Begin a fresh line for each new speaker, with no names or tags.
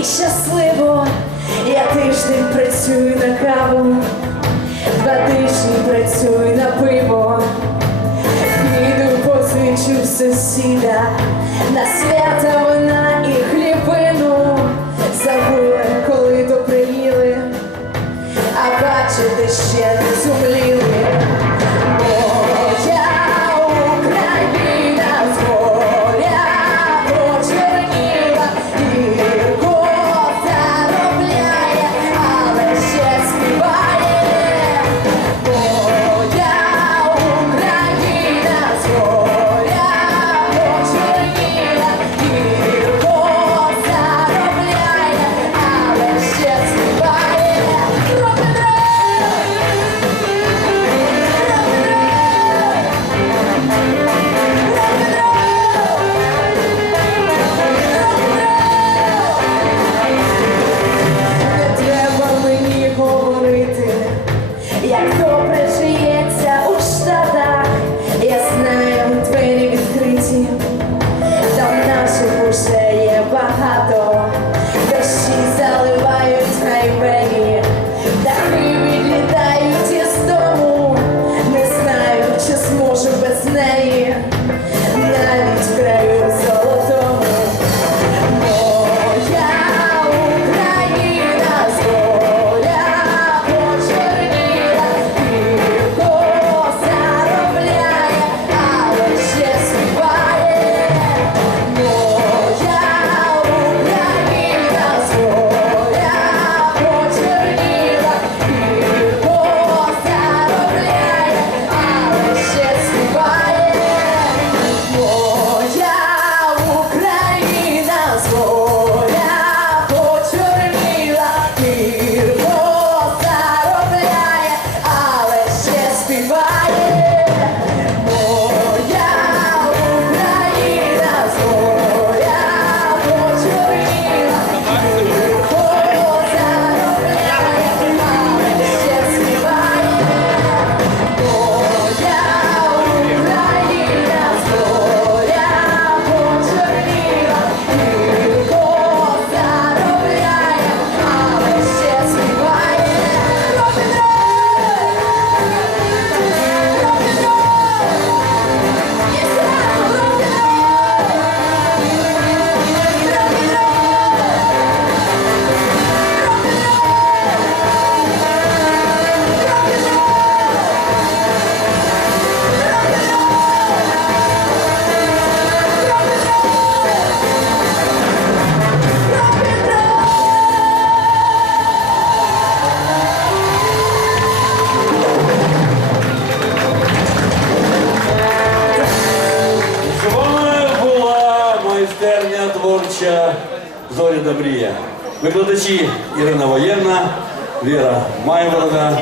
мені щасливо, я тиждень працюю на каву, два тижні працюю на пиво, піду позичу сусіда на свято. Прожиється у штатах, я знаю двері відкриті, там наших уже є багато.
прізвища Зоря Добрія. Викладачі Ірина Воєнна, Віра Майворога.